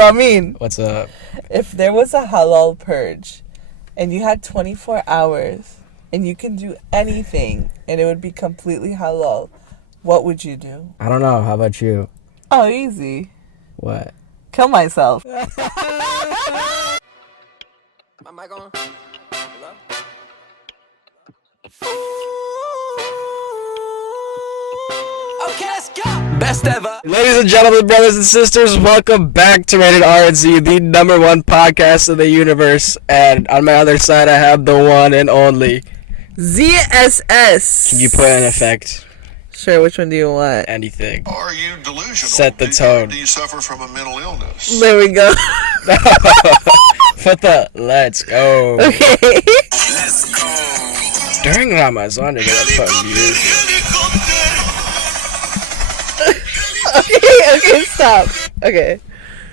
what I mean? What's up? If there was a halal purge and you had 24 hours and you can do anything and it would be completely halal, what would you do? I don't know. How about you? Oh, easy. What? Kill myself. My mic on? Hello? Okay, let's go. Best ever. Ladies and gentlemen, brothers and sisters, welcome back to Rated R&Z, the #1 podcast of the universe. And on my other side, I have the one and only ZSS. Can you put in effect? Sure, which one do you want? Anything. Are you delusional? Set the tone. Do you suffer from a mental illness? There we go. Put the let's go. Okay. Let's go. During Ramadan, you're gonna put music. Okay, stop. Okay.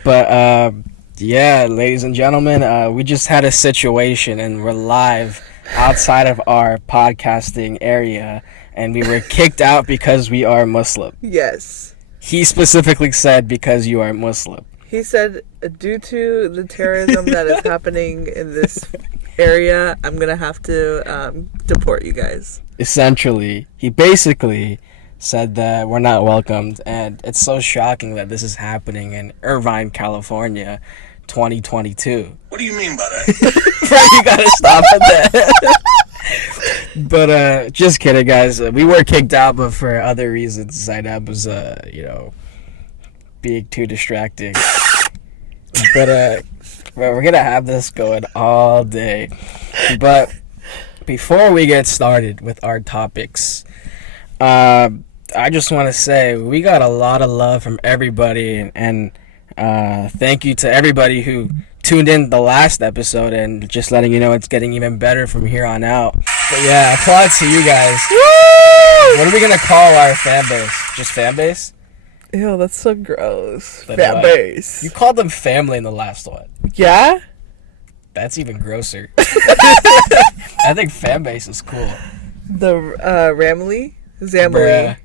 But, yeah, ladies and gentlemen, we just had a situation and we're live outside of our podcasting area. And we were kicked out because we are Muslim. Yes. He specifically said because you are Muslim. He said, due to the terrorism that is happening in this area, I'm going to have to deport you guys. Essentially, he basically said that we're not welcomed. And it's so shocking that this is happening in Irvine, California, 2022. What do you mean by that? You gotta stop at that. But just kidding, guys. We were kicked out, but for other reasons. Zainab was, being too distracting. But we're gonna have this going all day. But before we get started with our topics, I just want to say we got a lot of love from everybody, and thank you to everybody who tuned in the last episode, and just letting you know it's getting even better from here on out. But yeah, applaud to you guys. Woo! What are we gonna call our fan base? Just fan base? Ew, that's so gross. But Fat what? base. You called them family in the last one. Yeah? That's even grosser. I think fan base is cool. The Ramley? Zamley. Bruh.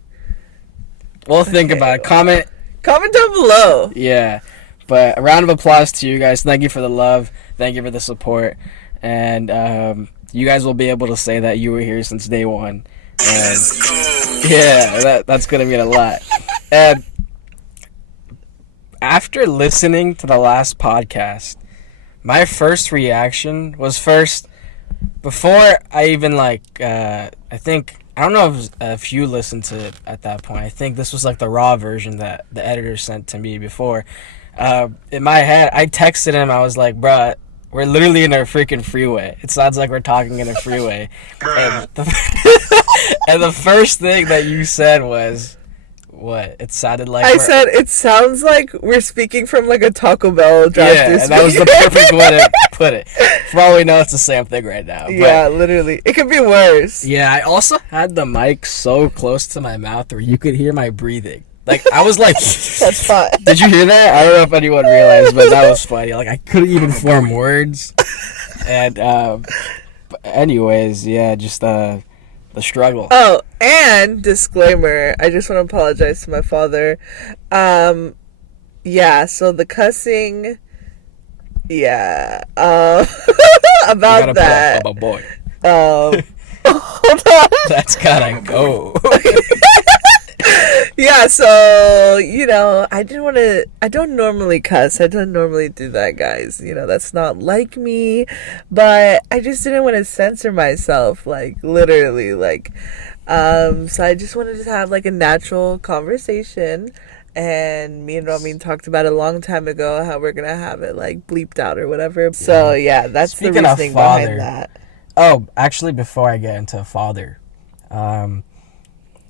We'll think about it. Comment Comment down below. Yeah, but a round of applause to you guys. Thank you for the love. Thank you for the support. And you guys will be able to say that you were here since day one. And yeah, that's going to mean a lot. And after listening to the last podcast, my first reaction was before I even I don't know if you listened to it at that point. I think this was like the raw version that the editor sent to me before. In my head, I texted him. I was like, bruh, we're literally in a freaking freeway. It sounds like we're talking in a freeway. And the first thing that you said was, what? It sounded like I said, it sounds like we're speaking from like a Taco Bell drive-thru. Yeah, and that was the perfect way to put it. For all we know, it's the same thing right now. Yeah, literally. It could be worse. Yeah, I also had the mic so close to my mouth where you could hear my breathing. Like, I was like... That's fine. Did you hear that? I don't know if anyone realized, but that was funny. Like, I couldn't even form words. And, but anyways, yeah, just, the struggle. Oh, and disclaimer, I just want to apologize to my father. Yeah, so the cussing, yeah, about that. Up a boy. Hold on. That's gotta go. Yeah, so, I don't normally cuss. I don't normally do that, guys. That's not like me. But I just didn't want to censor myself, literally, so I just wanted to have, a natural conversation. And me and Ramin talked about it a long time ago, how we're going to have it, bleeped out or whatever. So, yeah, that's Speaking the reasoning behind that. Oh, actually, before I get into father,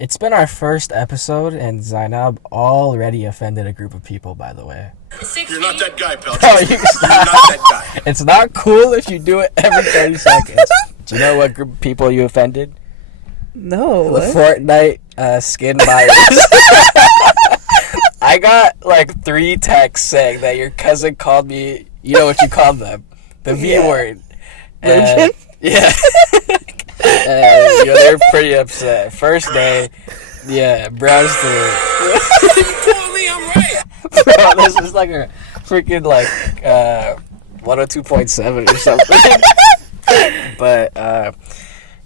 it's been our first episode, and Zainab already offended a group of people, by the way. You're not that guy, pal. Oh, You're not that guy. It's not cool if you do it every 30 seconds. Do you know what group of people you offended? No, The what? Fortnite skin buyers. I got 3 texts saying that your cousin called me, you know what you called them, the V word. Virgin? Yeah. And, they're pretty upset. First day, yeah, browse through. You told me I'm right. Bro, this is like a freaking like 102.7 or something. But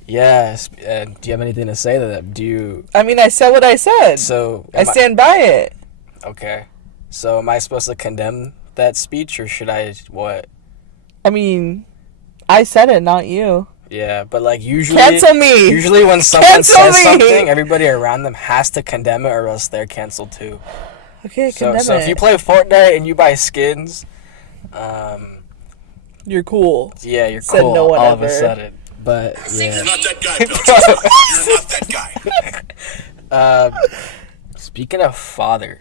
yeah, do you have anything to say to them? Do you? I mean, I said what I said. So I stand by it. Okay. So am I supposed to condemn that speech, or should I what? I mean, I said it, not you. Yeah, but like usually, Cancel me. Usually when someone Cancel says me. something, everybody around them has to condemn it, or else they're canceled too. Okay, So condemn it. if you play Fortnite and you buy skins, You're cool. yeah, you're Said cool no one all of a ever. sudden. But You're yeah. not that guy, Pelton. You're not that guy. Speaking of father,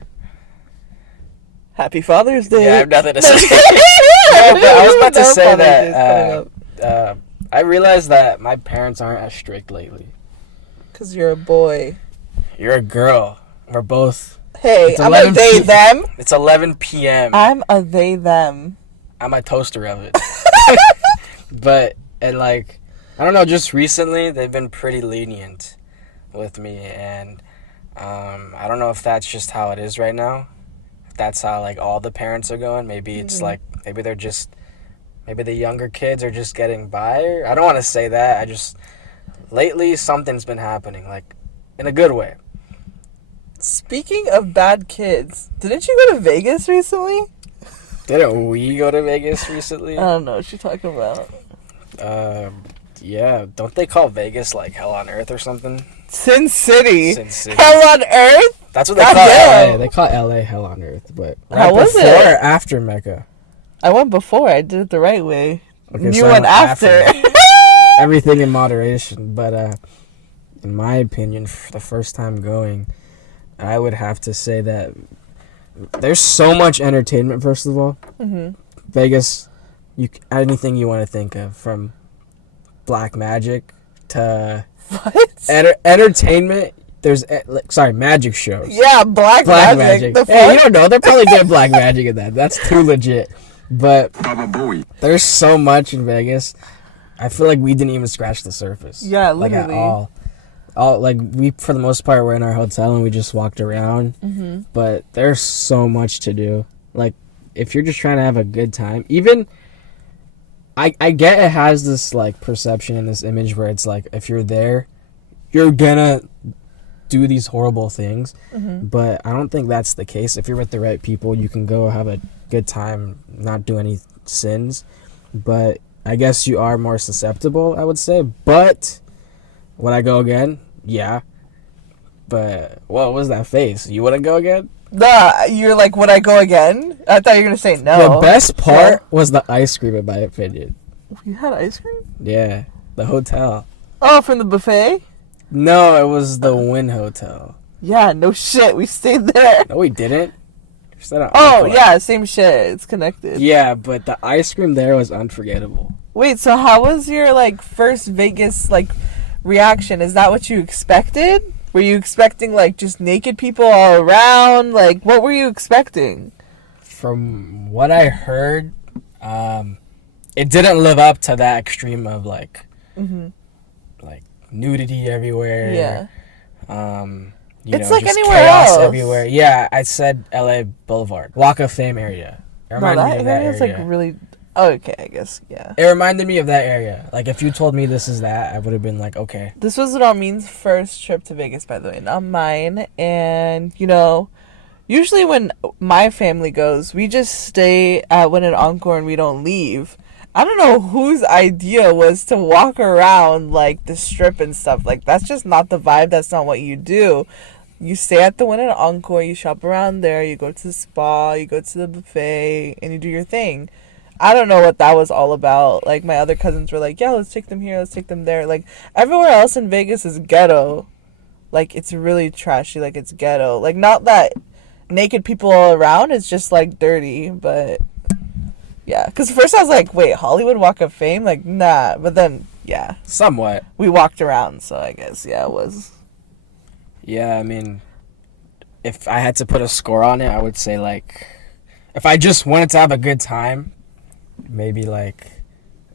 Happy Father's Day. yeah, I have nothing to say. No, but I was about to No, say Father's Day's coming that up. I realized that my parents aren't as strict lately. 'Cause you're a boy. You're a girl. We're both. Hey, It's I'm a 11 they them. It's 11 p.m. I'm a they them. I'm a toaster oven. But, and like, I don't know, just recently they've been pretty lenient with me, and I don't know if that's just how it is right now. If that's how like all the parents are going. Maybe it's like, maybe they're just, maybe the younger kids are just getting by. I don't want to say that. I just, lately something's been happening, like, in a good way. Speaking of bad kids, didn't you go to Vegas recently? Didn't we go to Vegas recently? I don't know what you're talking about. Yeah, don't they call Vegas like hell on earth or something? Sin City. Sin City. Hell on earth? That's what they God call damn. LA. They call LA hell on earth, but How was before it? or after Mecca? I went before. I did it the right way. Okay, You so went after. Everything in moderation, but in my opinion, for the first time going, I would have to say that there's so much entertainment. First of all, Vegas, anything you want to think of, from black magic to What? entertainment. There's magic shows. Yeah, black magic. The Hey, you fuck? don't know. They're probably doing black magic in that. That's too legit. But there's so much in Vegas. I feel like we didn't even scratch the surface. Yeah, like at literally. all. Like we, for the most part, were in our hotel and we just walked around. Mm-hmm. But there's so much to do. Like if you're just trying to have a good time, even. I get it has this like perception and this image where it's like if you're there, you're gonna do these horrible things, but I don't think that's the case. If you're with the right people, you can go have a good time, not do any sins. But I guess you are more susceptible, I would say. But would I go again? Yeah. But what was that face? You wouldn't go again? Nah, you're like, would I go again? I thought you were gonna say no. The best part was the ice cream, in my opinion. You had ice cream? Yeah, the hotel. Oh, from the buffet? No, it was the Wynn Hotel. Yeah, no shit. We stayed there. No, we didn't. We stayed at Oh, Encore. yeah, same shit. It's connected. Yeah, but the ice cream there was unforgettable. Wait, so how was your like first Vegas like reaction? Is that what you expected? Were you expecting like just naked people all around? Like what were you expecting? From what I heard, it didn't live up to that extreme of like nudity everywhere. Yeah. It's like just anywhere chaos else. everywhere. Yeah, I said LA Boulevard, Walk of Fame area. It No, reminded me that of that area's area. like really okay, I guess, yeah. It reminded me of that area. Like if you told me this is that, I would have been like, okay. This was Ramin's first trip to Vegas, by the way, not mine. And, you know, usually when my family goes, we just stay at Wynn and Encore and we don't leave. I don't know whose idea was to walk around, like, the strip and stuff. Like, that's just not the vibe. That's not what you do. You stay at the Wynn and Encore, you shop around there, you go to the spa, you go to the buffet, and you do your thing. I don't know what that was all about. Like, my other cousins were like, yeah, let's take them here, let's take them there. Like, everywhere else in Vegas is ghetto. Like, it's really trashy. Like, it's ghetto. Like, not that naked people all around. It's just, like, dirty. But, yeah. Because first I was like, wait, Hollywood Walk of Fame? Like, nah. But then, yeah. Somewhat. We walked around, so I guess, yeah, it was. Yeah, I mean, if I had to put a score on it, I would say, like, if I just wanted to have a good time, maybe, like,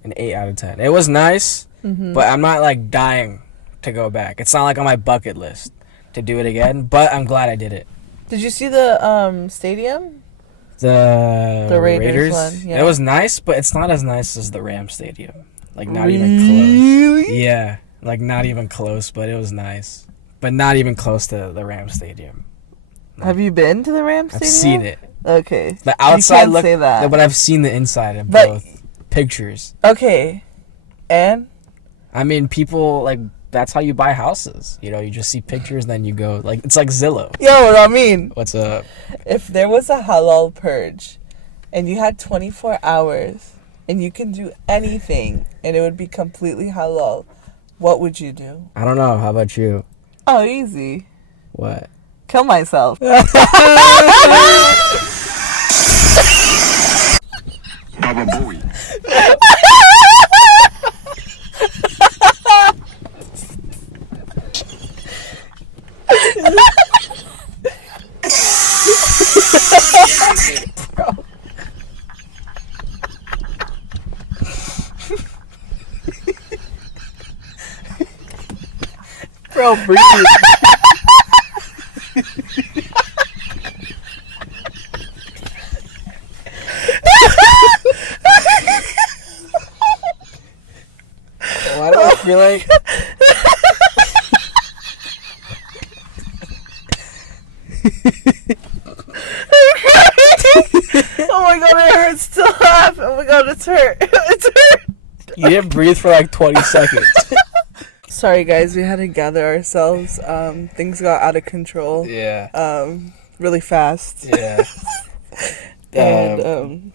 an 8 out of 10. It was nice, but I'm not, like, dying to go back. It's not, like, on my bucket list to do it again, but I'm glad I did it. Did you see the stadium? The Raiders one, yeah. It was nice, but it's not as nice as the Ram Stadium. Like, not even Really? close. Yeah, like, not even close, but it was nice. But not even close to the Ram Stadium. Have you been to the Rams I've Stadium? seen it. Okay. The outside you can't look, say that. no, but I've seen the inside of But- both pictures. Okay. And? I mean, people, like, that's how you buy houses. You know, you just see pictures, then you go, like, it's like Zillow. Yo, what I mean, What's up? if there was a halal purge and you had 24 hours and you can do anything and it would be completely halal, what would you do? I don't know. How about you? Oh, easy. What? Kill myself. Baba Booey. Bro, breathe. Why do I feel like... Oh my god, it hurts to laugh. Oh my god, it's hurt. It's hurt. You didn't breathe for like 20 seconds. Sorry guys, we had to gather ourselves. Things got out of control. Yeah. Really fast. Yeah. And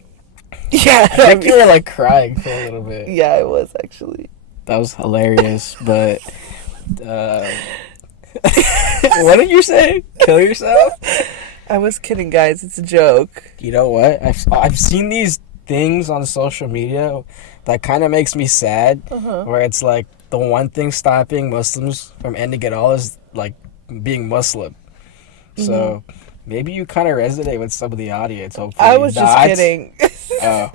yeah, I think you were like crying for a little bit. yeah, I was actually. That was hilarious, but... what did you say? Kill yourself? I was kidding, guys. It's a joke. You know what? I've seen these things on social media that kind of makes me sad, where it's like the one thing stopping Muslims from ending it all is like being Muslim. So maybe you kind of resonate with some of the audience. Hopefully, I was just kidding. Oh,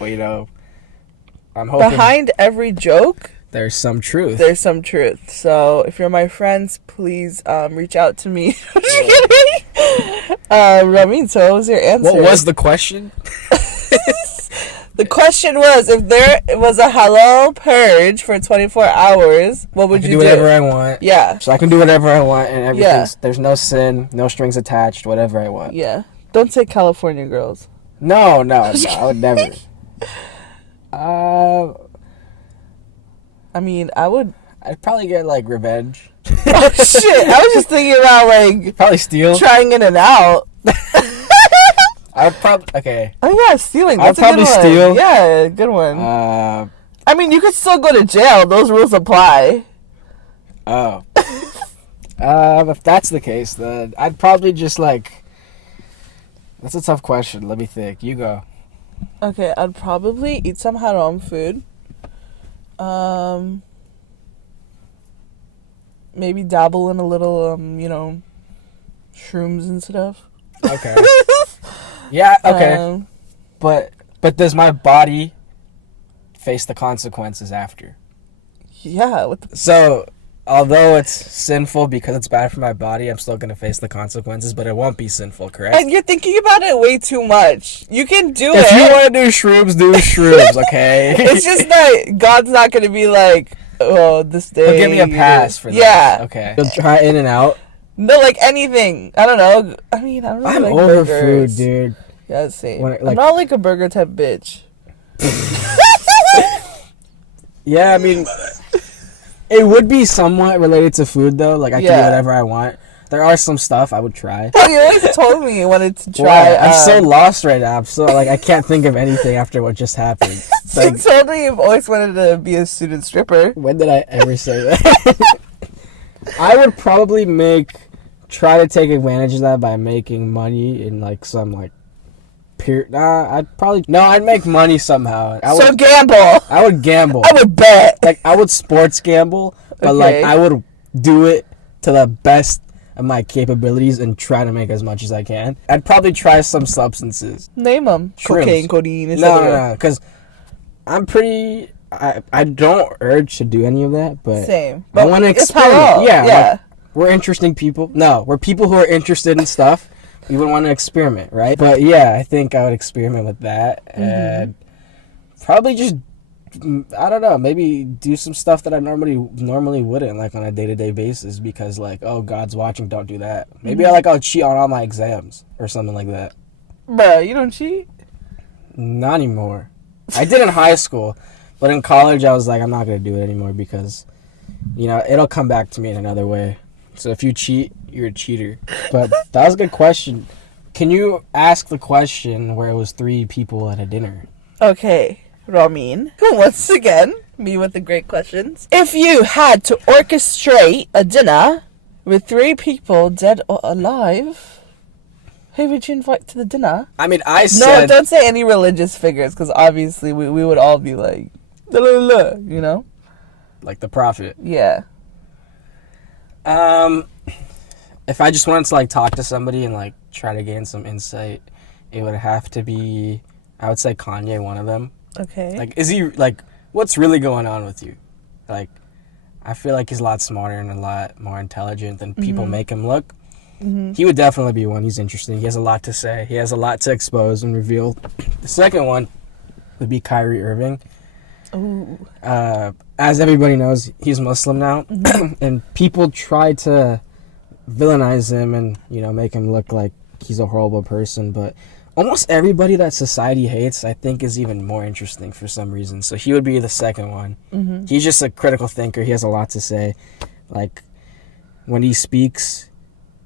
well, you know, I'm hoping Behind every joke, there's some truth. there's some truth. So if you're my friends, please reach out to me. Ramin, so what was your answer? What was the question? The question was, if there was a halal purge for 24 hours, what would I can you do whatever I want. Yeah. So I can do whatever I want, and everything's Yeah. there's no sin, no strings attached, whatever I want. Yeah. Don't say California girls. No, I would never. I mean, I would. I'd probably get like revenge. Oh shit! I was just thinking about like Probably steal. trying in and out. I'd probably okay. Oh yeah, stealing. I'd That's a good probably one. steal. Yeah, good one. I mean, you could still go to jail. Those rules apply. Oh. If that's the case, then I'd probably just like. That's a tough question. Let me think. You go. Okay, I'd probably eat some haram food. Maybe dabble in a little, shrooms and stuff. Okay. Yeah. Okay. But does my body face the consequences after? Yeah. What the? So, although it's sinful because it's bad for my body, I'm still gonna face the consequences, but it won't be sinful, correct? And you're thinking about it way too much. You can do If it. you want to do shrooms, okay? It's just that God's not gonna be like, oh, this day. He'll give me a pass for that. Yeah. Okay. You'll try in and out. No, like anything. I don't know. I mean, I don't really I'm like over burgers. food, dude. Yeah, same. When, I'm like- not like a burger type bitch. Yeah, I mean, it would be somewhat related to food, though. Like, I can do Yeah. whatever I want. There are some stuff I would try. Oh, you always told me you wanted to try. Why? I'm so lost right now. I'm so, like, I can't think of anything after what just happened. You Like, told me you've always wanted to be a student stripper. when did I ever say that? I would probably try to take advantage of that by making money in, like, some, like, I'd make money somehow. So gamble. I would gamble. I would bet. Like, I would sports gamble, but, like, Okay. I would do it to the best of my capabilities and try to make as much as I can. I'd probably try some substances. Name them. Shrooms. Cocaine, codeine, No, etc. because I'm pretty... I don't urge to do any of that, but Same. I want to it's experiment. halal. Yeah, Yeah. like, we're interesting people. No, we're people who are interested in stuff, You would want to experiment, right? But yeah, I think I would experiment with that and probably just, I don't know, maybe do some stuff that I normally wouldn't, like on a day-to-day basis, because like, oh, God's watching, don't do that. Maybe I'll cheat on all my exams or something like that. Bruh, you don't cheat? Not anymore. I did in high school, but in college I was like, I'm not gonna do it anymore because, you know, it'll come back to me in another way. So if you cheat, you're a cheater. But that was a good question. Can you ask the question where it was 3 people at a dinner? Okay, Ramin. Once again, me with the great questions. If you had to orchestrate a dinner with 3 people, dead or alive, who would you invite to the dinner? I mean, I No, said... don't say any religious figures, because obviously we would all be like, la, la, la, you know? Like the prophet. Yeah. If I just wanted to like talk to somebody and like try to gain some insight, it would have to be, I would say Kanye, one of them. Okay. Like, is he like, what's really going on with you? Like, I feel like he's a lot smarter and a lot more intelligent than people make him look. He would definitely be one. He's interesting. He has a lot to say. He has a lot to expose and reveal. The second one would be Kyrie Irving. Ooh. As everybody knows, he's Muslim now, and people try to villainize him and, you know, make him look like he's a horrible person. But almost everybody that society hates, I think, is even more interesting for some reason. So he would be the second one. He's just a critical thinker. He has a lot to say. Like, when he speaks,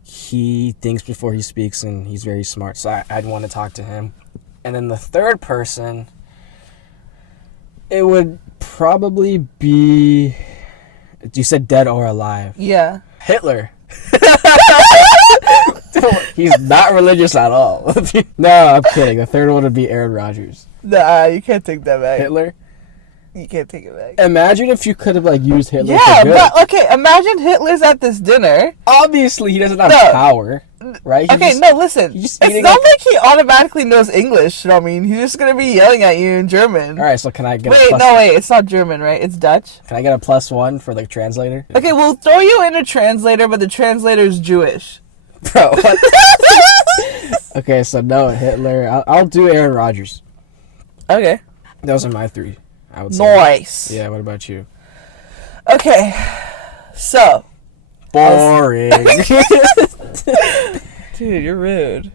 he thinks before he speaks, and he's very smart. So I'd want to talk to him. And then the third person, it would probably be, you said dead or alive. Yeah. Hitler. He's not religious at all. No, I'm kidding. The third one would be Aaron Rodgers. Nah, you can't take that back. Hitler? You can't take it back. Imagine if you could have like used Hitler Yeah, for good. but okay, imagine Hitler's at this dinner. Obviously, he doesn't have No. power, right? Okay, no, listen. he's It's eating not like he automatically knows English. I mean, he's just gonna be yelling at you in German. All right, so can I get Wait, it's not German, right? It's Dutch. Can I get a +1 for the translator? Okay, we'll throw you in a translator, but the translator's Jewish. Bro, what? Okay, so no, Hitler. I'll do Aaron Rodgers. Okay. Those are my 3, I would say. Nice. Yeah, what about you? Okay, so. Boring. Dude, you're rude.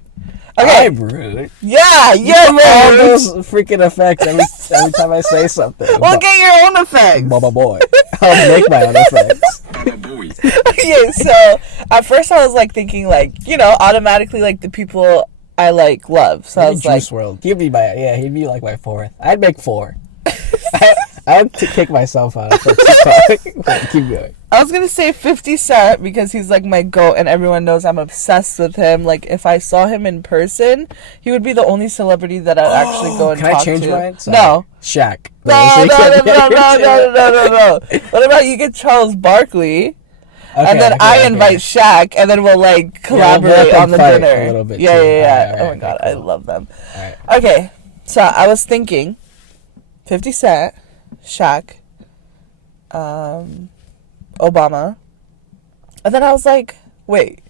Okay. I'm rude. Yeah, you're All rude. those freaking effects every time I say something. Well, get your own effects. Baba boy. I'll make my own effects. Okay, so at first I was like thinking like, you know, automatically like the people I like love. So I was like, Juice World. He'd be like my 4th. I'd make 4. I'd kick myself out of TikTok. Keep going. I was gonna say 50 Cent because he's like my goat and everyone knows I'm obsessed with him. Like if I saw him in person, he would be the only celebrity that I'd actually go and Can talk I change to. mine? Sorry. No. Shaq. No. What about you get Charles Barkley? And then I invite Shaq, and then we'll like collaborate on the dinner. A little bit yeah. too. Oh my god, I love them. All right. Okay, so I was thinking, 50 Cent, Shaq, Obama, and then I was like, wait,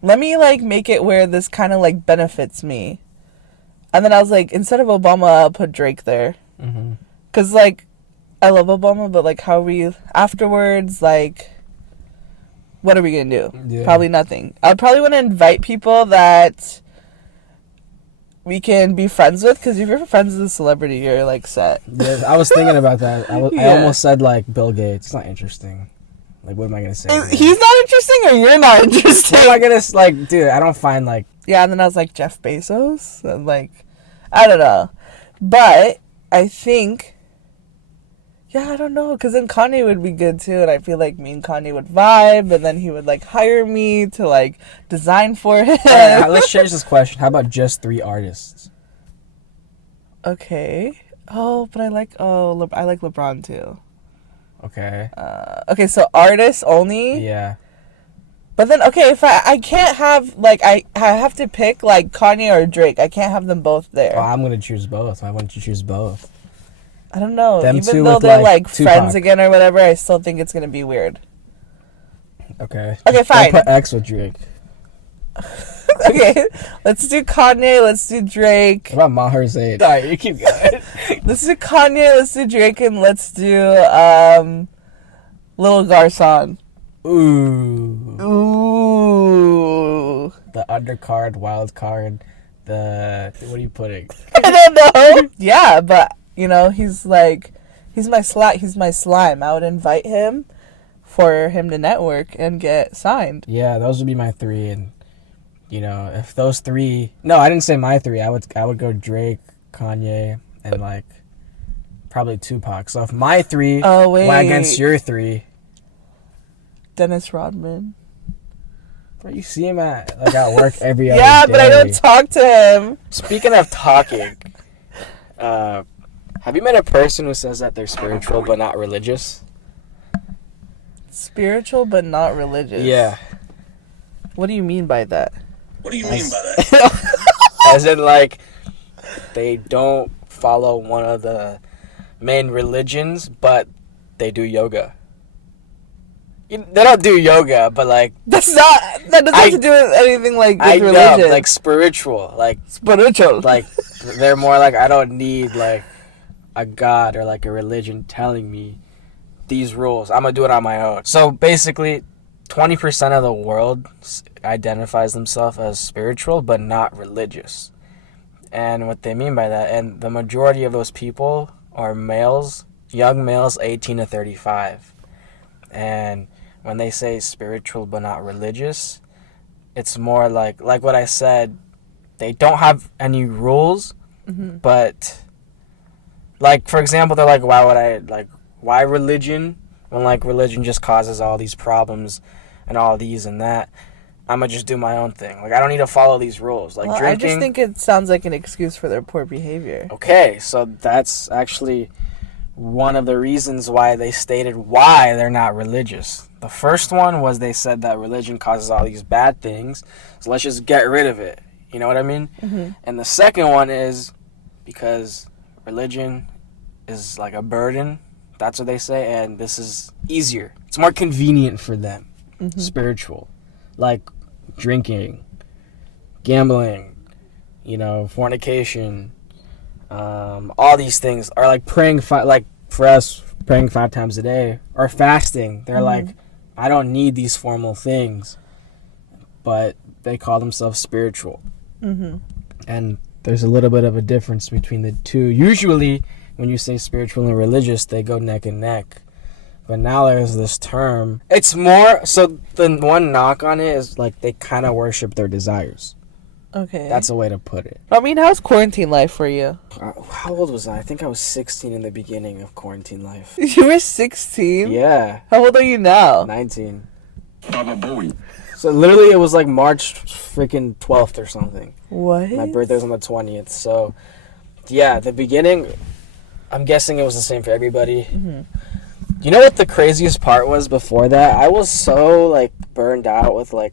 let me like make it where this kind of like benefits me, and then I was like, instead of Obama, I'll put Drake there, cause like I love Obama, but like how are we afterwards, like. What are we going to do? Yeah. Probably nothing. I'd probably want to invite people that we can be friends with, because if you're friends with a celebrity, you're, like, set. Yeah, I was thinking about that. I Yeah. almost said, like, Bill Gates. It's not interesting. Like, what am I going to say? He's not interesting or you're not interesting? What am I going to, like, dude, I don't find, like... Yeah, and then I was like, Jeff Bezos? And, like, I don't know. But I think... Yeah, I don't know, because then Kanye would be good, too, and I feel like me and Kanye would vibe, and then he would, like, hire me to, like, design for him. Let's change this question. How about just 3 artists? Okay. Oh, but I like LeBron, too. Okay. Okay, so artists only? Yeah. But then, okay, if I can't have, like, I have to pick, like, Kanye or Drake. I can't have them both there. Well, I'm going to choose both. Why wouldn't you choose both? I don't know. Them Even two though with, they're like, like friends Tupac. again or whatever, I still think it's gonna be weird. Okay. Okay, fine. Don't put X with Drake. Okay, let's do Kanye. Let's do Drake. What about Maher Zaid? Sorry, you keep going. Let's do Kanye. Let's do Drake, and let's do Lil Garcon. Ooh. Ooh. The undercard, wild card, the... What are you putting? I don't know. Yeah, but, you know, he's my slime. I would invite him for him to network and get signed. Yeah, those would be my three. And, you know, if those three... No, I didn't say my three. I would go Drake, Kanye, and, like, probably Tupac. So if my three went against your three... Dennis Rodman. Bro, you see him at work every other Yeah, day. but I don't talk to him. Speaking of talking, have you met a person who says that they're spiritual but not religious? Spiritual but not religious. Yeah. What do you mean by that? What do you mean by that? As in, like, they don't follow one of the main religions, but they do yoga. They don't do yoga, but, like... That doesn't have to do with anything, like, with religion. Know, like, spiritual. Like, spiritual. Like, they're more like, I don't need, like, a god or, like, a religion telling me these rules. I'm going to do it on my own. So, basically, 20% of the world identifies themselves as spiritual, but not religious. And what they mean by that, and the majority of those people are males, young males, 18 to 35. And when they say spiritual but not religious, it's more like what I said, they don't have any rules, but, like, for example, they're like, why religion? When, like, religion just causes all these problems and all these and that. I'm going to just do my own thing. Like, I don't need to follow these rules. Like, drinking. I just think it sounds like an excuse for their poor behavior. Okay, so that's actually one of the reasons why they stated why they're not religious. The first one was they said that religion causes all these bad things, so let's just get rid of it. You know what I mean? Mm-hmm. And the second one is because religion is like a burden. That's what they say, and this is easier. It's more convenient for them. Mm-hmm. Spiritual. Like drinking, gambling, you know, fornication, all these things are like praying, like for us, praying 5 times a day or fasting. They're like, I don't need these formal things, but they call themselves spiritual. Mm-hmm. And there's a little bit of a difference between the two. Usually, when you say spiritual and religious, they go neck and neck. But now there's this term. It's more, so the one knock on it is like they kind of worship their desires. Okay. That's a way to put it. I mean, how's quarantine life for you? How old was I? I think I was 16 in the beginning of quarantine life. You were 16? Yeah. How old are you now? 19. Baba Booey. So literally it was like March freaking 12th or something. What? My birthday was on the 20th. So, yeah, the beginning, I'm guessing it was the same for everybody. Mm-hmm. You know what the craziest part was before that? I was so, like, burned out with, like,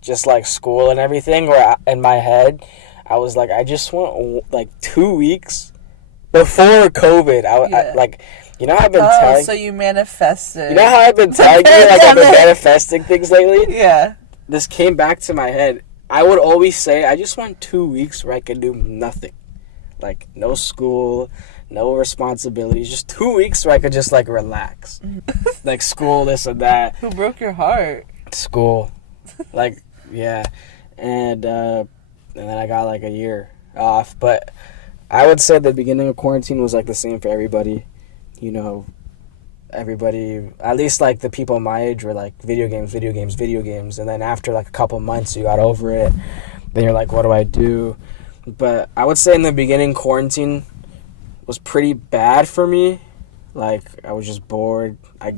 just, like, school and everything, where in my head, I was like, I just want, like, 2 weeks before COVID. I like, you know how I've been telling... so you manifested. You know how I've been telling you, like, I've been manifesting things lately? Yeah. This came back to my head. I would always say, I just want 2 weeks where I can do nothing. Like, no school... No responsibilities. Just 2 weeks where I could just, like, relax. Like, school, this and that. Who broke your heart? School. Like, yeah. And then I got, like, a year off. But I would say the beginning of quarantine was, like, the same for everybody. You know, everybody, at least, like, the people my age were, like, video games. And then after, like, a couple months, you got over it. Then you're like, what do I do? But I would say in the beginning, quarantine was pretty bad for me. Like, I was just bored. I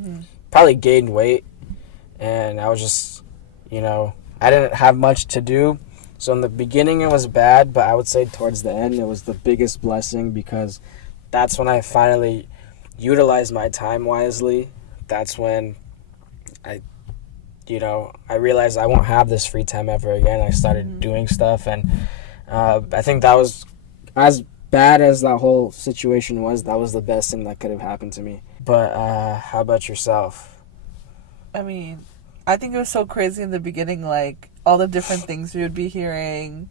probably gained weight, and I was just, you know, I didn't have much to do. So in the beginning it was bad, but I would say towards the end it was the biggest blessing, because that's when I finally utilized my time wisely. That's when I realized I won't have this free time ever again. I started doing stuff, and I think that was, as bad as that whole situation was, that was the best thing that could have happened to me. But how about yourself? I mean, I think it was so crazy in the beginning. Like, all the different things we would be hearing.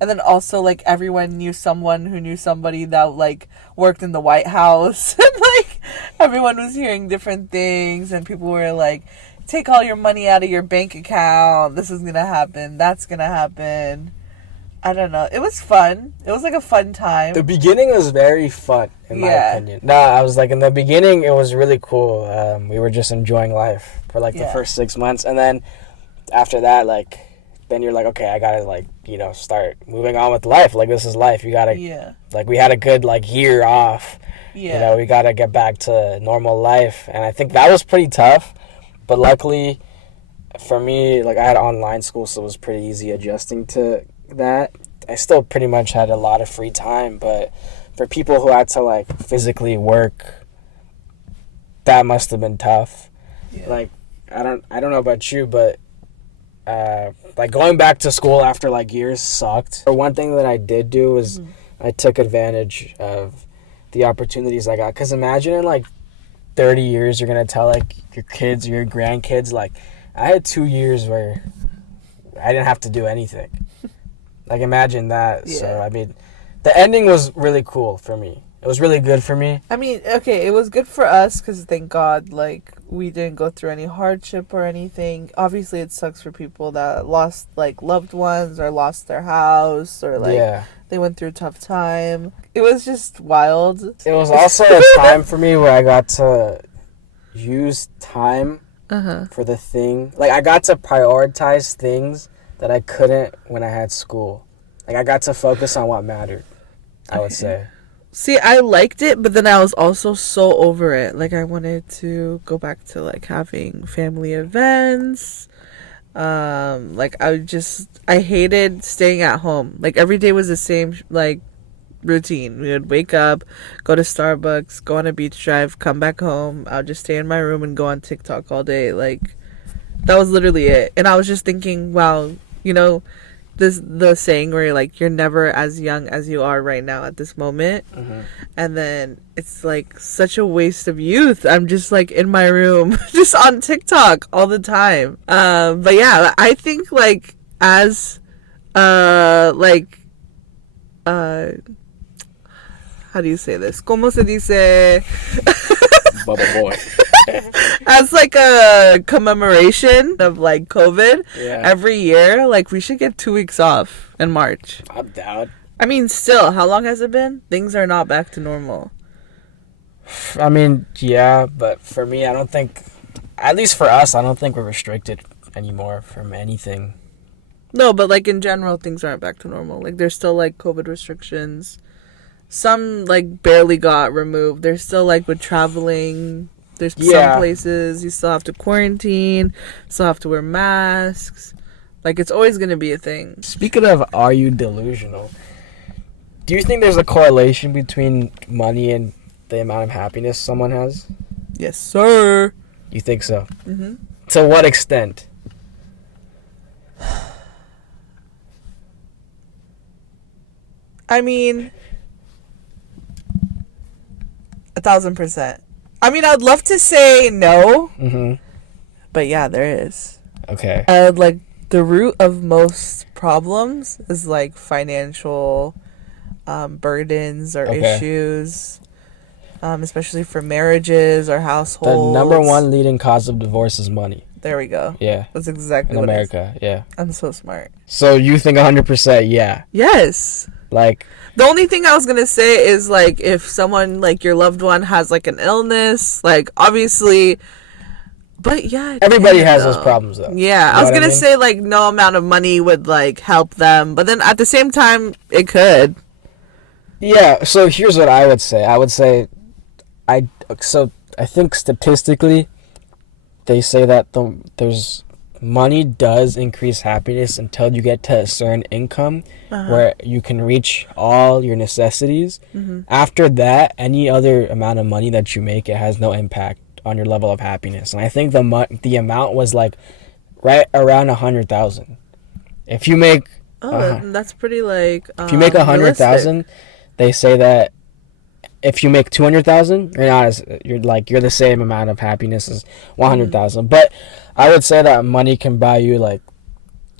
And then also, like, everyone knew someone who knew somebody that, like, worked in the White House. And, like, everyone was hearing different things. And people were like, take all your money out of your bank account. This is going to happen. That's going to happen. I don't know. It was fun. It was, like, a fun time. The beginning was very fun, in my opinion. No, I was like, in the beginning, it was really cool. We were just enjoying life for, like, the first 6 months. And then after that, like, then you're like, okay, I gotta, like, you know, start moving on with life. Like, this is life. You gotta, like, we had a good, like, year off. You know, we gotta get back to normal life. And I think that was pretty tough. But luckily, for me, like, I had online school, so it was pretty easy adjusting to that. I still pretty much had a lot of free time, but for people who had to, like, physically work, that must have been tough. Like, I don't know about you, but like, going back to school after, like, years sucked. But one thing that I did do was I took advantage of the opportunities I got. Because imagine in, like, 30 years you're gonna tell, like, your kids or your grandkids, like, I had 2 years where I didn't have to do anything. Like, imagine that. So I mean, the ending was really cool for me. It was really good for me. I mean, okay, it was good for us because, thank God, like, we didn't go through any hardship or anything. Obviously, it sucks for people that lost, like, loved ones or lost their house or, like, they went through a tough time. It was just wild. It was also a time for me where I got to use time for the thing. Like, I got to prioritize things that I couldn't when I had school. Like, I got to focus on what mattered, I would say. See, I liked it, but then I was also so over it. Like, I wanted to go back to, like, having family events. Like, I hated staying at home. Like, every day was the same, like, routine. We would wake up, go to Starbucks, go on a beach drive, come back home. I would just stay in my room and go on TikTok all day. Like, that was literally it. And I was just thinking, wow, you know, the saying where, like, you're never as young as you are right now at this moment. And then it's, like, such a waste of youth. I'm just, like, in my room just on TikTok all the time. But yeah, I think, like, as like how do you say this? ¿Cómo se dice? Bubba boy. As, like, a commemoration of, like, COVID every year, like, we should get 2 weeks off in March. I'm down. I mean, still, how long has it been? Things are not back to normal. I mean, yeah, but for me, I don't think, at least for us, I don't think we're restricted anymore from anything. No, but, like, in general, things aren't back to normal. Like, there's still, like, COVID restrictions. Some, like, barely got removed. There's still, like, with traveling, there's some places you still have to quarantine, still have to wear masks. Like, it's always going to be a thing. Speaking of, are you delusional? Do you think there's a correlation between money and the amount of happiness someone has? Yes, sir. You think so? Mm-hmm. To what extent? I mean, 1,000%. I mean, I'd love to say no, but yeah, there is. Okay. Like, the root of most problems is, like, financial burdens or issues, especially for marriages or households. The number one leading cause of divorce is money. There we go. Yeah. That's exactly in what America. it is. Yeah. I'm so smart. So you think 100% yeah? Yes. Like, the only thing I was gonna say is, like, if someone, like, your loved one has, like, an illness, like, obviously, but yeah, everybody has those problems, though. Yeah, I was gonna say, like, no amount of money would, like, help them, but then at the same time, it could. Yeah. So here's what I would say. I think statistically, they say that there's money does increase happiness until you get to a certain income where you can reach all your necessities. After that, any other amount of money that you make, it has no impact on your level of happiness. And I think the amount was, like, right around 100,000. If you make that's pretty, like, if you make 100,000, they say that if you make 200,000, you're the same amount of happiness as 100,000. But I would say that money can buy you, like,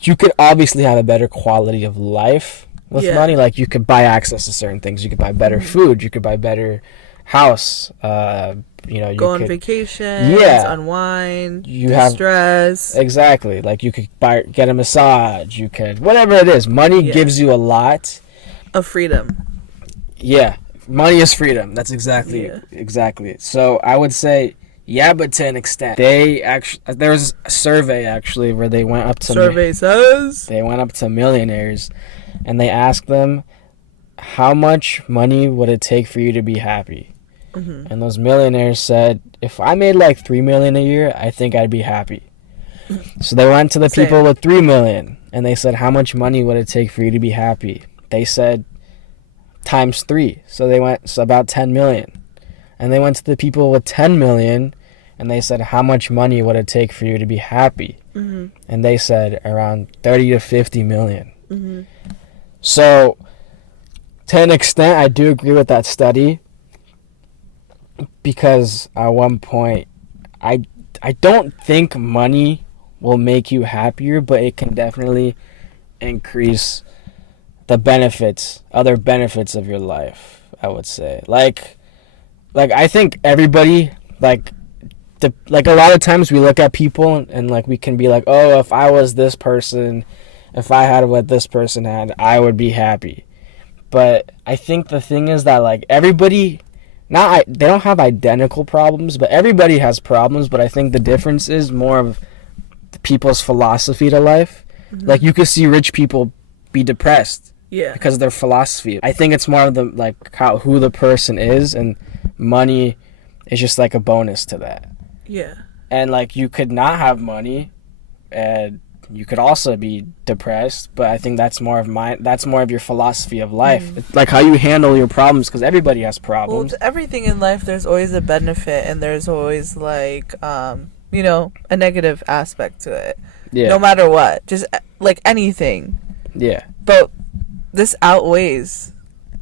you could obviously have a better quality of life with money. Like, you could buy access to certain things. You could buy better food. You could buy better house. You go on could, vacations, unwind, stress. Exactly. Like, you could get a massage. You could, whatever it is. Money gives you a lot of freedom. Yeah, money is freedom. That's exactly it. So I would say, yeah, but to an extent. There was a survey actually where they went up to they went up to millionaires, and they asked them, how much money would it take for you to be happy? Mm-hmm. And those millionaires said, if I made like $3 million a year, I think I'd be happy. So they went to the people with $3 million, and they said, how much money would it take for you to be happy? They said times 3. So they went, so about 10 million. And they went to the people with 10 million, and they said, how much money would it take for you to be happy? Mm-hmm. And they said around 30 to 50 million. Mm-hmm. So to an extent, I do agree with that study, because at one point, I don't think money will make you happier, but it can definitely increase the other benefits of your life, I would say. Like I think everybody, like a lot of times we look at people and like we can be like, oh, if I was this person, if I had what this person had, I would be happy. But I think the thing is that, like, everybody, they don't have identical problems, but everybody has problems. But I think the difference is more of people's philosophy to life. Mm-hmm. Like, you could see rich people be depressed because of their philosophy. I think it's more of the who the person is, and money is just like a bonus to that. Yeah. And like, you could not have money, and you could also be depressed, but I think that's more of your philosophy of life. Mm. It's like how you handle your problems, because everybody has problems. Well, to everything in life, there's always a benefit, and there's always like a negative aspect to it. Yeah. No matter what, just like anything. Yeah. But this outweighs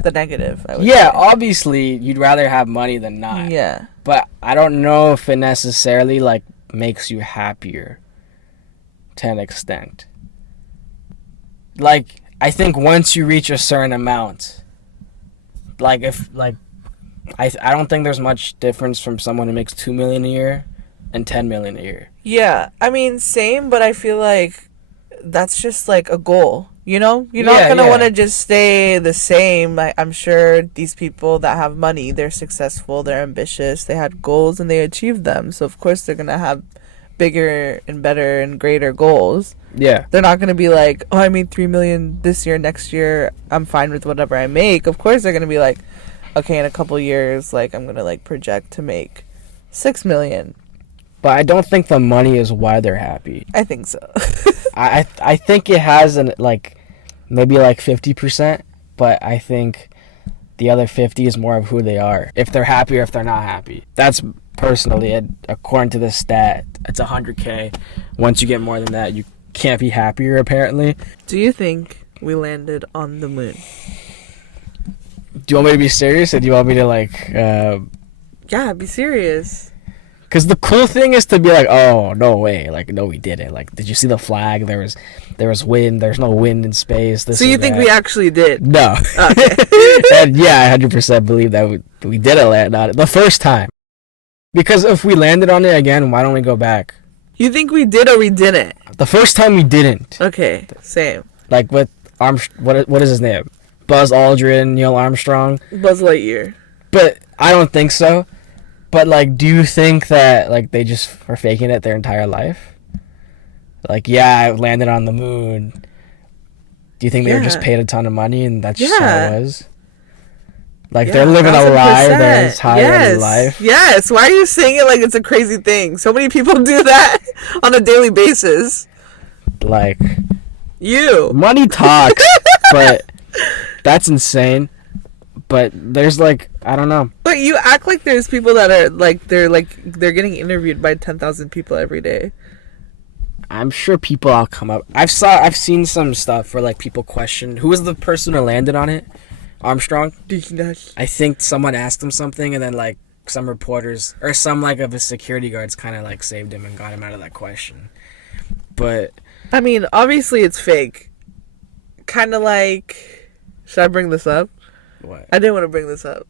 the negative, I would say. Obviously you'd rather have money than not. Yeah. But I don't know if it necessarily like makes you happier to an extent. Like, I think once you reach a certain amount, like I don't think there's much difference from someone who makes $2 million a year and $10 million a year. Yeah, I mean, same, but I feel like that's just like a goal. You're not gonna want to just stay the same. I'm sure these people that have money, they're successful, they're ambitious, they had goals and they achieved them. So of course they're gonna have bigger and better and greater goals. Yeah. They're not gonna be like, oh, I made $3 million this year, next year I'm fine with whatever I make. Of course they're gonna be like, okay, in a couple years, like, I'm gonna like project to make $6 million. But I don't think the money is why they're happy. I think so. I think it has maybe 50%, but I think the other 50 is more of who they are. If they're happy or if they're not happy. That's personally, according to this stat, it's 100K. Once you get more than that, you can't be happier, apparently. Do you think we landed on the moon? Do you want me to be serious, or do you want me to Yeah, be serious. Because the cool thing is to be like, oh, no way. Like, no, we didn't. Like, did you see the flag? There was wind. There's no wind in space. So you think we actually did? No. Okay. And yeah, I 100% believe that we didn't land on it the first time. Because if we landed on it again, why don't we go back? You think we did or we didn't? The first time we didn't. Okay, same. Like with what is his name? Buzz Aldrin, Neil Armstrong? Buzz Lightyear. But I don't think so. But, like, do you think that, like, they just are faking it their entire life? Like, yeah, I landed on the moon. Do you think they were just paid a ton of money and that's just how it was? Like, they're living a lie their entire life? Yes. Why are you saying it like it's a crazy thing? So many people do that on a daily basis. Like... You. Money talks, but that's insane. But there's I don't know. But you act like there's people that are they're getting interviewed by 10,000 people every day. I'm sure people will come up. I've seen some stuff where people question who was the person who landed on it. Armstrong. I think someone asked him something, and then some reporters or some of his security guards kind of saved him and got him out of that question. But I mean, obviously it's fake. Kind of like... Should I bring this up? What? I didn't want to bring this up.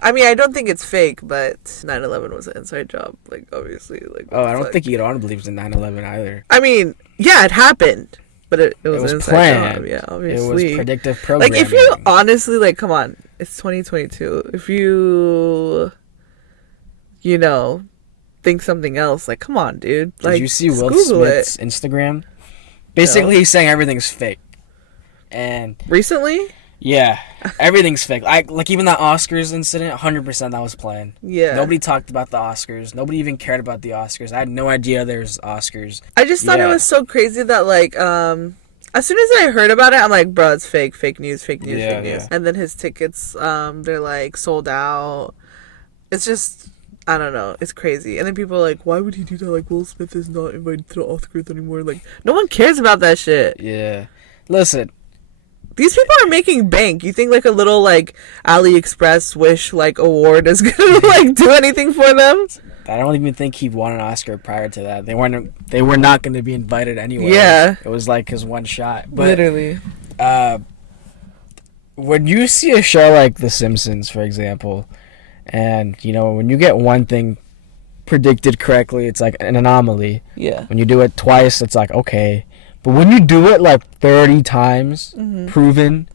I mean, I don't think it's fake, but 9/11 was an inside job. Like, obviously. Like, I don't think Iran believes in 9/11 either. I mean, yeah, it happened. But it was an inside planned. job. Yeah, obviously. It was predictive programming. Like, if you honestly, like, come on. It's 2022. If you think something else, like, come on, dude. Like, did you see Will Google Smith's Instagram? Basically, he's saying everything's fake. And recently? Yeah, everything's fake. Like even that Oscars incident, 100% that was planned. Yeah. Nobody talked about the Oscars. Nobody even cared about the Oscars. I had no idea there's Oscars. I just thought it was so crazy that, like, as soon as I heard about it, I'm like, bro, it's fake. Fake news, fake news, fake news. And then his tickets, they're, like, sold out. It's just, I don't know. It's crazy. And then people are like, why would he do that? Like, Will Smith is not invited to the Oscars anymore. Like, no one cares about that shit. Yeah. Listen. These people are making bank. You think, like, a little, like, AliExpress Wish, like, award is gonna, like, do anything for them? I don't even think he won an Oscar prior to that. They were not going to be invited anyway. Yeah. It was, like, his one shot. But, literally. When you see a show like The Simpsons, for example, and, when you get one thing predicted correctly, it's, like, an anomaly. Yeah. When you do it twice, it's, like, okay. But when you do it like 30 times, proven,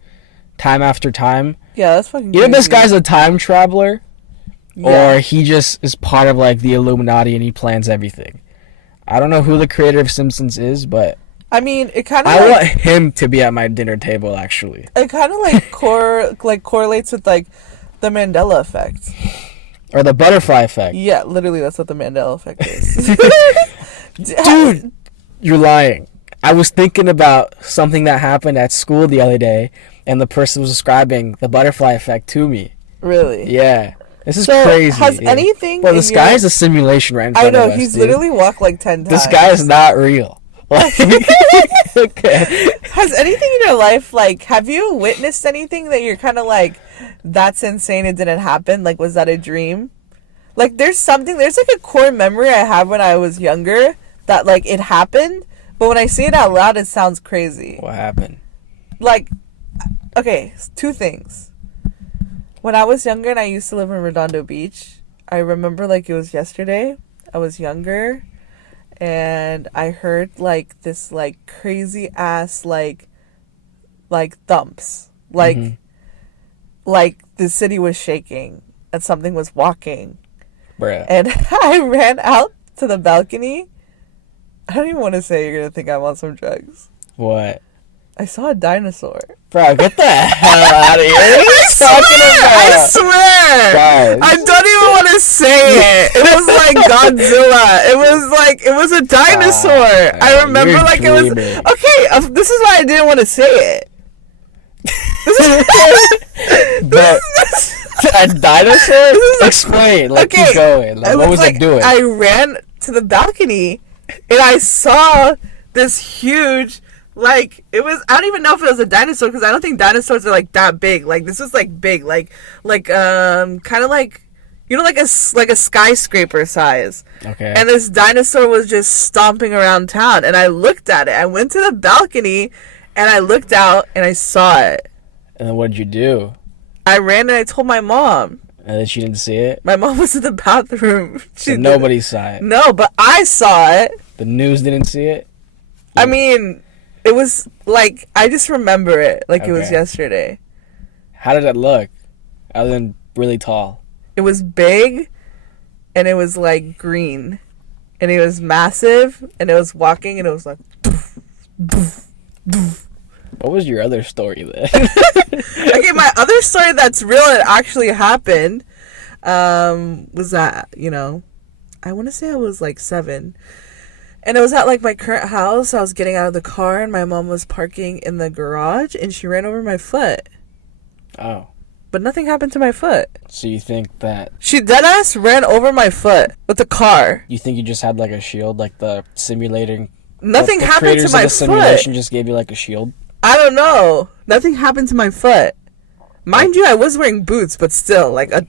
time after time, yeah, that's fucking either crazy. this guy's a time traveler, or he just is part of like the Illuminati and he plans everything. I don't know who the creator of Simpsons is, but I mean, it kind of. I want him to be at my dinner table. Actually, it kind of like correlates with like the Mandela effect, or the butterfly effect. Yeah, literally, that's what the Mandela effect is. Dude, you're lying. I was thinking about something that happened at school the other day, and the person was describing the butterfly effect to me. Really? Yeah. This is crazy. Has anything... Well, this guy is a simulation right in front of us, I know, he's literally walked like 10 times. This guy is not real. Okay. Has anything in your life, like, have you witnessed anything that you're kind of like, that's insane, it didn't happen? Like, was that a dream? Like, there's like a core memory I have when I was younger that, like, it happened. But when I say it out loud, it sounds crazy. What happened? Like, okay, 2 things. When I was younger and I used to live in Redondo Beach, I remember like it was yesterday. I was younger and I heard like this like crazy ass like thumps. Like the city was shaking and something was walking. Bruh. And I ran out to the balcony. I don't even want to say you're going to think I'm on some drugs. What? I saw a dinosaur. Bro, get the hell out of here. What are you talking about? I swear. Guys. I don't even want to say it. It was like Godzilla. It was a dinosaur. I remember like dreaming. it was... Okay, this is why I didn't want to say it. But a dinosaur? Explain. Like, keep going. Like, what was it doing? I ran to the balcony and I saw this huge, like, it was, I don't even know if it was a dinosaur because I don't think dinosaurs are like that big. Like, this was like big, like kind of like, you know, like a skyscraper size. Okay. And this dinosaur was just stomping around town and I looked at it. I went to the balcony and I looked out and I saw it. And then what did you do? I ran and I told my mom. And then she didn't see it? My mom was in the bathroom. So nobody saw it? No, but I saw it. The news didn't see it? I mean, it was like, I just remember it like it was yesterday. How did it look? Other than really tall? It was big and it was like green. And it was massive and it was walking and it was like... What was your other story then? Okay, my other story that's real and actually happened was that, you know, I want to say I was like 7. And it was at like my current house. I was getting out of the car and my mom was parking in the garage and she ran over my foot. Oh. But nothing happened to my foot. So you think that... She deadass ran over my foot with the car. You think you just had like a shield, like the simulating... Nothing the happened to my foot. The simulation foot. just gave you like a shield? I don't know. Nothing happened to my foot. Mind you, I was wearing boots, but still, like a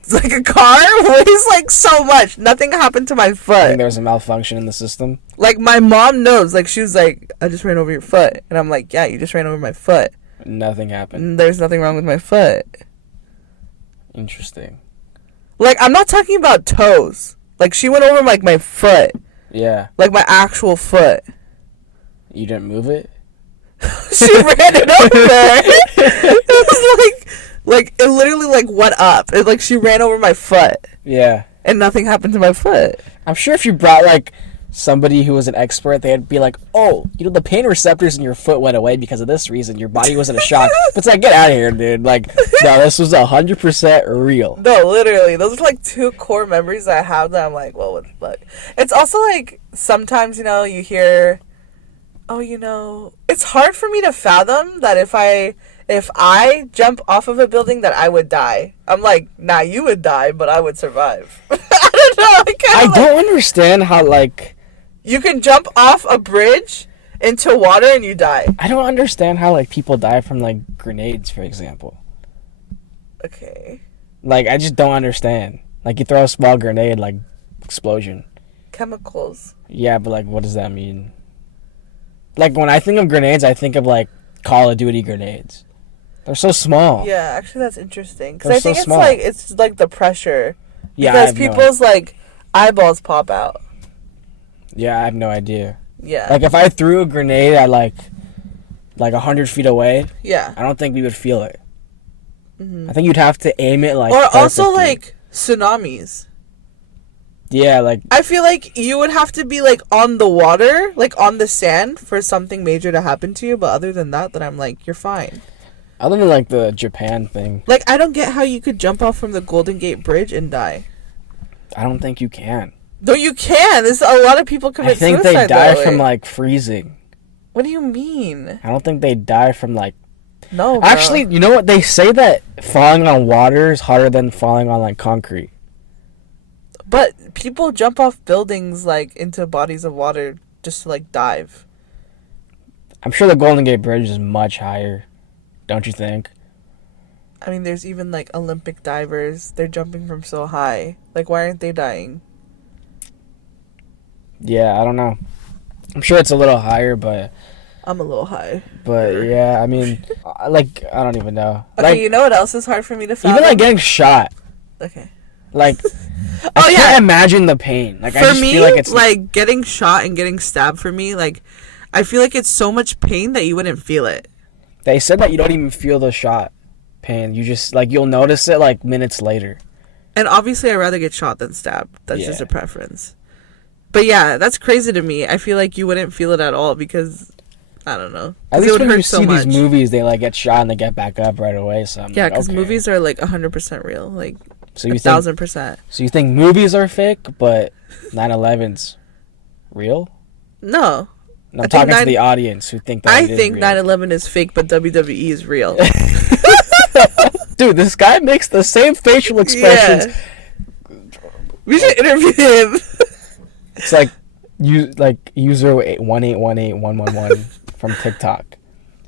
car weighs like so much. Nothing happened to my I think foot. there was a malfunction in the system. Like my mom knows. Like she was like, I just ran over your foot, and I'm like, yeah, you just ran over my foot. Nothing happened. And there's nothing wrong with my foot. Interesting. Like I'm not talking about toes. Like she went over like my foot, Yeah. like my actual foot. You didn't move it? She ran it over. It was like it literally like went up. It like she ran over my foot, Yeah. and nothing happened to my foot. I'm sure if you brought like somebody who was an expert, they'd be like, "Oh, you know, the pain receptors in your foot went away because of this reason. Your body was in a shock." But it's like, get out of here, dude. Like, no, this was 100% real. No, literally, those are like two core memories that I have that I'm like, well, what the fuck? It's also like sometimes you hear, oh, it's hard for me to fathom that if I jump off of a building that I would die. I'm like, nah, you would die, but I would survive. I don't know. I don't understand how like. You can jump off a bridge into water and you die. I don't understand how like people die from like grenades, for example. Okay. Like I just don't understand. Like you throw a small grenade, like explosion. Chemicals. Yeah, but like what does that mean? Like when I think of grenades, I think of like Call of Duty grenades. They're so small. Yeah, actually that's interesting because They're I think so it's small. like it's like the pressure. Yeah, Because people's like eyeballs pop out. Yeah, I have no idea. Yeah. Like if I threw a grenade at like 100 feet away, yeah. I don't think we would feel it. Mm-hmm. I think you'd have to aim it like. Or also perfectly. like tsunamis. Yeah, like I feel like you would have to be like on the water, like on the sand for something major to happen to you, but other than that, then I'm like, you're fine. other than like the Japan thing, Like I don't get how you could jump off from the Golden Gate Bridge and die. I don't think you can. No, you can. There's a lot of people commit I think suicide they die that from way. like freezing. What do you mean? I don't think they die from like. No, bro. Actually, you know what? They say that falling on water is harder than falling on like concrete. But people jump off buildings like into bodies of water just to like dive. I'm sure the Golden Gate Bridge is much higher. Don't you think? I mean, there's even like Olympic divers. They're jumping from so high. Like, why aren't they dying? Yeah, I don't know. I'm sure it's a little higher, but I'm a little high. yeah, I mean, I don't even know. Okay, Like you know what else is hard for me to fathom? even like getting shot. Okay. Like Oh, I yeah. can't imagine the pain. Like I For just me, feel like it's like getting shot and getting stabbed for me, like I feel like it's so much pain that you wouldn't feel it. They said that you don't even feel the shot pain. You just like you'll notice it like minutes later. And obviously, I'd rather get shot than stabbed. That's just Yeah. a preference. But yeah, that's crazy to me. I feel like you wouldn't feel it at all because I don't know. 'Cause At it least would when hurt you so see much. these movies, they like get shot and they get back up right away. So I'm Yeah, like, because okay. movies are like 100% real, like So you think 1,000%. So you think movies are fake, but 9/11's real? No, And I'm think talking to 9 the audience who think that I it is think real. 9/11 is fake, but WWE is real. Dude, this guy makes the same facial expressions. Yeah. We should interview him. It's like user 1818111 from TikTok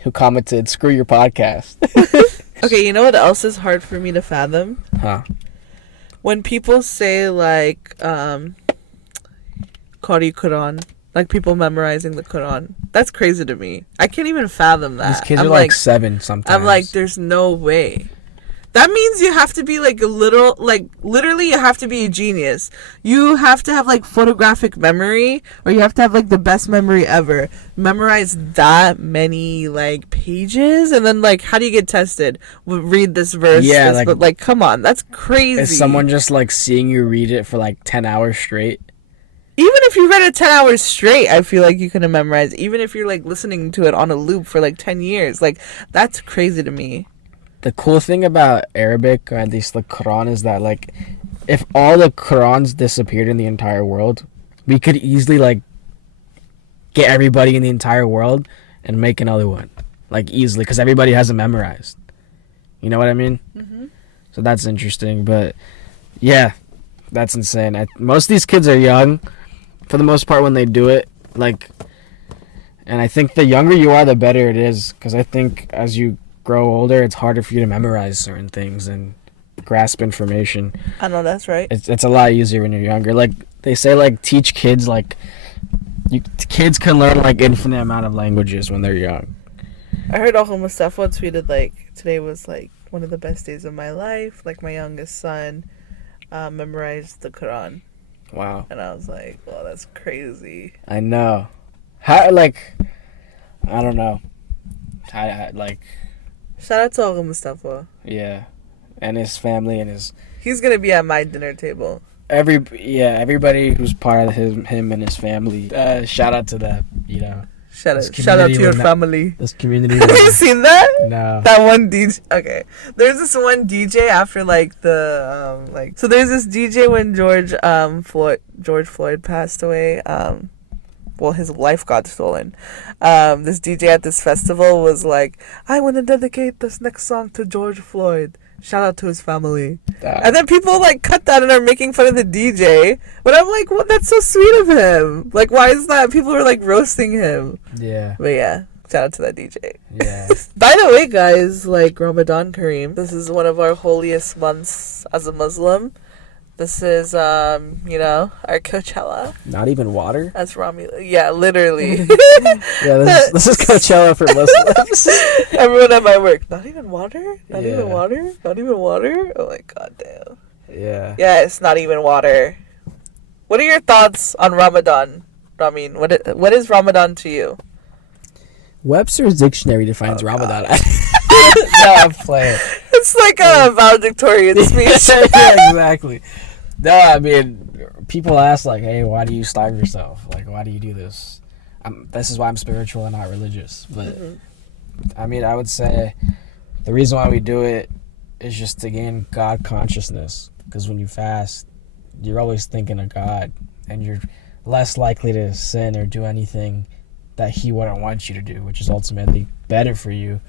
who commented, "Screw your podcast." Okay, you know what else is hard for me to fathom? Huh? When people say like Qari Quran, like people memorizing the Quran. That's crazy to me. I can't even fathom that. These kids I'm are like 7 sometimes. I'm like, there's no way. That means you have to be like a little, like literally you have to be a genius. You have to have like photographic memory, or you have to have like the best memory ever. Memorize that many like pages, and then like how do you get tested? Read this verse. Yeah, this, but like come on, that's crazy. Is someone just like seeing you read it for like 10 hours straight? Even if you read it 10 hours straight, I feel like you couldn't memorize. Even if you're like listening to it on a loop for like 10 years, like that's crazy to me. The cool thing about Arabic, or at least the Quran, is that like if all the Qurans disappeared in the entire world, we could easily like get everybody in the entire world and make another one, like easily, because everybody has it memorized. You know what I mean? Mm-hmm. So that's interesting, but yeah, that's insane. Most of these kids are young, for the most part, when they do it. Like, and I think the younger you are, the better it is, because I think as you grow older, it's harder for you to memorize certain things and grasp information. I know that's right. It's a lot easier when you're younger. Like they say, like teach kids kids can learn like infinite amount of languages when they're young. I heard Uncle Mustafa tweeted like today was like one of the best days of my life. Like my youngest son memorized the Quran. Wow. And I was like, well, that's crazy. I know. How I don't know. I like. Shout out to Uncle Mustafa. Yeah, and his family and his. He's gonna be at my dinner table. Everybody who's part of him and his family. Shout out to them. Shout out to your family. This community. Have you seen that? No. That one DJ. Okay, there's this one DJ after like the So there's this DJ when George Floyd passed away. Well, his life got stolen. This DJ at this festival was like, I want to dedicate this next song to George Floyd. Shout out to his family. And then people like cut that and are making fun of the DJ. But I'm like, well, that's so sweet of him. Like, why is that? People are like roasting him. Yeah. But yeah, shout out to that DJ. Yeah. By the way, guys, like Ramadan Kareem, this is one of our holiest months as a Muslim. This is, our Coachella. Not even water? That's Rami. Yeah, literally. Yeah, this is Coachella for Muslims. Everyone at my work. Not even water? Not Yeah. even water? Not even water? Oh my god, damn. Yeah. Yeah, it's not even water. What are your thoughts on Ramadan, Ramin? What is Ramadan to you? Webster's dictionary defines Ramadan. No, I'm playing. It's like a valedictorian speech. Yeah, exactly. No, I mean, people ask like, "Hey, why do you starve yourself? Like, why do you do this?" This is why I'm spiritual and not religious. But I mean, I would say the reason why we do it is just to gain God consciousness. Because when you fast, you're always thinking of God, and you're less likely to sin or do anything that He wouldn't want you to do, which is ultimately better for you.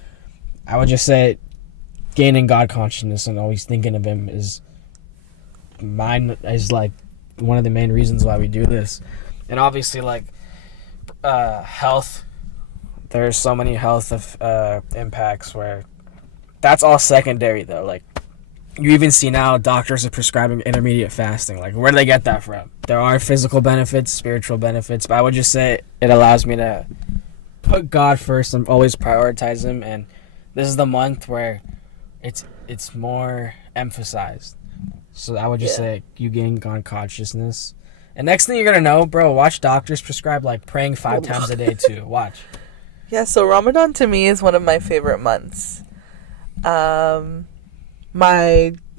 I would just say gaining God consciousness and always thinking of Him is like one of the main reasons why we do this. And obviously, like health, there's so many health impacts where that's all secondary though. Like you even see now doctors are prescribing intermediate fasting. Like where do they get that from? There are physical benefits, spiritual benefits, but I would just say it allows me to put God first and always prioritize Him. And this is the month where it's more emphasized. So I would just say you gain God consciousness. And next thing you're going to know, bro, watch doctors prescribe like praying 5 times a day too. Watch. Yeah, so Ramadan to me is one of my favorite months.